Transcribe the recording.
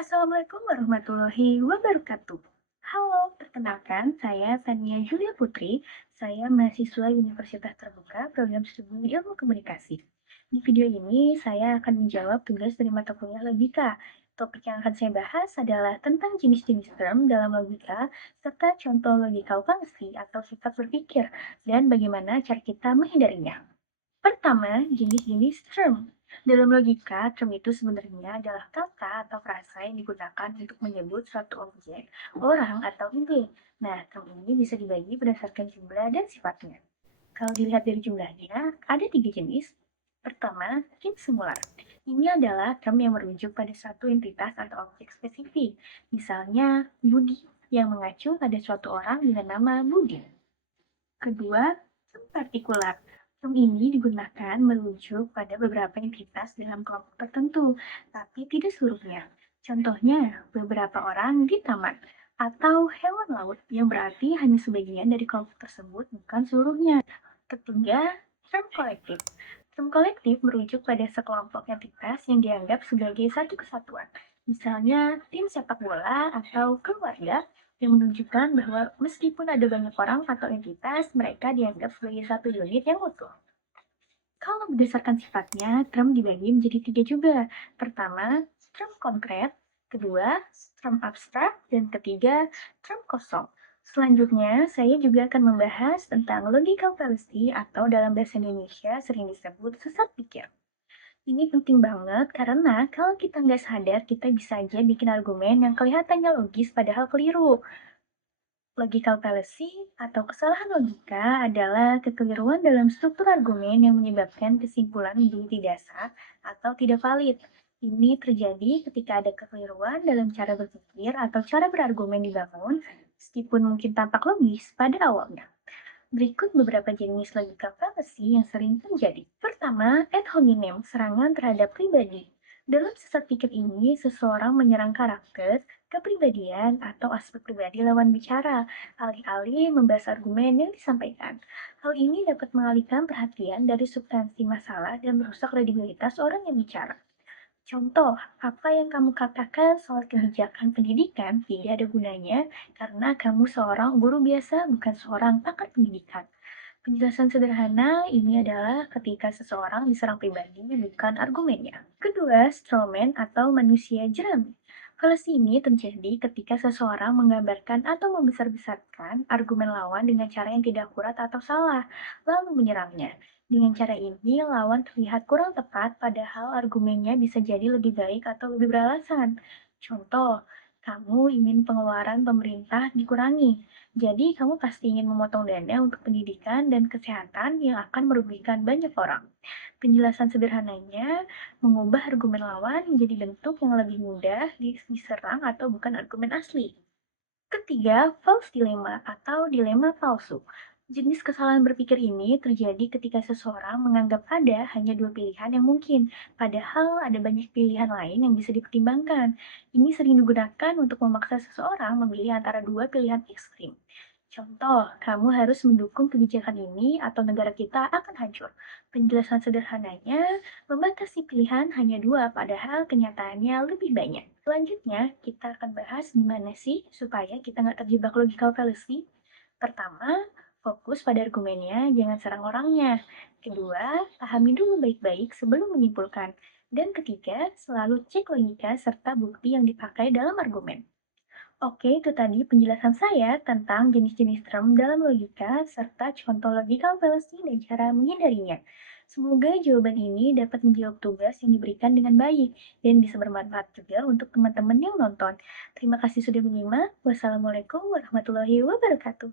Assalamualaikum warahmatullahi wabarakatuh. Halo, perkenalkan saya Tania Julia Putri. Saya mahasiswa Universitas Terbuka Program Studi Ilmu Komunikasi. Di video ini saya akan menjawab tugas dari mata kuliah logika. Topik yang akan saya bahas adalah tentang jenis-jenis term dalam logika, serta contoh logikal fungsi atau sifat berpikir, dan bagaimana cara kita menghindarinya. Pertama, jenis-jenis term. Dalam logika, term itu sebenarnya adalah kata atau frasa yang digunakan untuk menyebut suatu objek, orang, atau ide. Nah, term ini bisa dibagi berdasarkan jumlah dan sifatnya. Kalau dilihat dari jumlahnya, ada tiga jenis. Pertama, term singular. Ini adalah term yang merujuk pada satu entitas atau objek spesifik. Misalnya, Budi, yang mengacu pada suatu orang dengan nama Budi. Kedua, term partikular. Term ini digunakan merujuk pada beberapa entitas dalam kelompok tertentu, tapi tidak seluruhnya. Contohnya, beberapa orang di taman, atau hewan laut yang berarti hanya sebagian dari kelompok tersebut, bukan seluruhnya. Ketiga, term kolektif. Term kolektif merujuk pada sekelompok entitas yang dianggap sebagai satu kesatuan. Misalnya, tim sepak bola atau keluarga yang menunjukkan bahwa meskipun ada banyak orang atau entitas, mereka dianggap sebagai satu unit yang utuh. Kalau berdasarkan sifatnya, term dibagi menjadi tiga juga. Pertama, term konkret, kedua, term abstrak, dan ketiga, term kosong. Selanjutnya, saya juga akan membahas tentang logical fallacy atau dalam bahasa Indonesia sering disebut sesat pikir. Ini penting banget karena kalau kita nggak sadar, kita bisa aja bikin argumen yang kelihatannya logis padahal keliru. Logical fallacy atau kesalahan logika adalah kekeliruan dalam struktur argumen yang menyebabkan kesimpulan menjadi tidak sah atau tidak valid. Ini terjadi ketika ada kekeliruan dalam cara berpikir atau cara berargumen dibangun, meskipun mungkin tampak logis pada awalnya. Berikut beberapa jenis logical fallacy yang sering terjadi. Pertama, ad hominem, serangan terhadap pribadi. Dalam sesat pikir ini, seseorang menyerang karakter, kepribadian, atau aspek pribadi lawan bicara, alih-alih membahas argumen yang disampaikan. Hal ini dapat mengalihkan perhatian dari substansi masalah dan merusak kredibilitas orang yang bicara. Contoh, apa yang kamu katakan soal kebijakan pendidikan tidak ada gunanya karena kamu seorang guru biasa, bukan seorang pakar pendidikan. Penjelasan sederhana ini adalah ketika seseorang diserang pribadi, bukan argumennya. Kedua, strawman atau manusia jerami. Fallacy ini terjadi ketika seseorang menggambarkan atau membesar-besarkan argumen lawan dengan cara yang tidak akurat atau salah, lalu menyerangnya. Dengan cara ini, lawan terlihat kurang tepat padahal argumennya bisa jadi lebih baik atau lebih beralasan. Contoh, kamu ingin pengeluaran pemerintah dikurangi, jadi kamu pasti ingin memotong dana untuk pendidikan dan kesehatan yang akan merugikan banyak orang. Penjelasan sederhananya mengubah argumen lawan menjadi bentuk yang lebih mudah diserang atau bukan argumen asli. Ketiga, false dilemma atau dilema palsu. Jenis kesalahan berpikir ini terjadi ketika seseorang menganggap ada hanya dua pilihan yang mungkin, padahal ada banyak pilihan lain yang bisa dipertimbangkan. Ini sering digunakan untuk memaksa seseorang memilih antara dua pilihan ekstrim. Contoh, kamu harus mendukung kebijakan ini atau negara kita akan hancur. Penjelasan sederhananya, membatasi pilihan hanya dua, padahal kenyataannya lebih banyak. Selanjutnya, kita akan bahas gimana sih supaya kita nggak terjebak logical fallacy. Pertama, fokus pada argumennya, jangan serang orangnya. Kedua, pahami dulu baik-baik sebelum menyimpulkan. Dan ketiga, selalu cek logika serta bukti yang dipakai dalam argumen. Oke, itu tadi penjelasan saya tentang jenis-jenis term dalam logika serta contoh logical fallacy dan cara menghindarinya. Semoga jawaban ini dapat menjawab tugas yang diberikan dengan baik dan bisa bermanfaat juga untuk teman-teman yang nonton. Terima kasih sudah menyimak. Wassalamualaikum warahmatullahi wabarakatuh.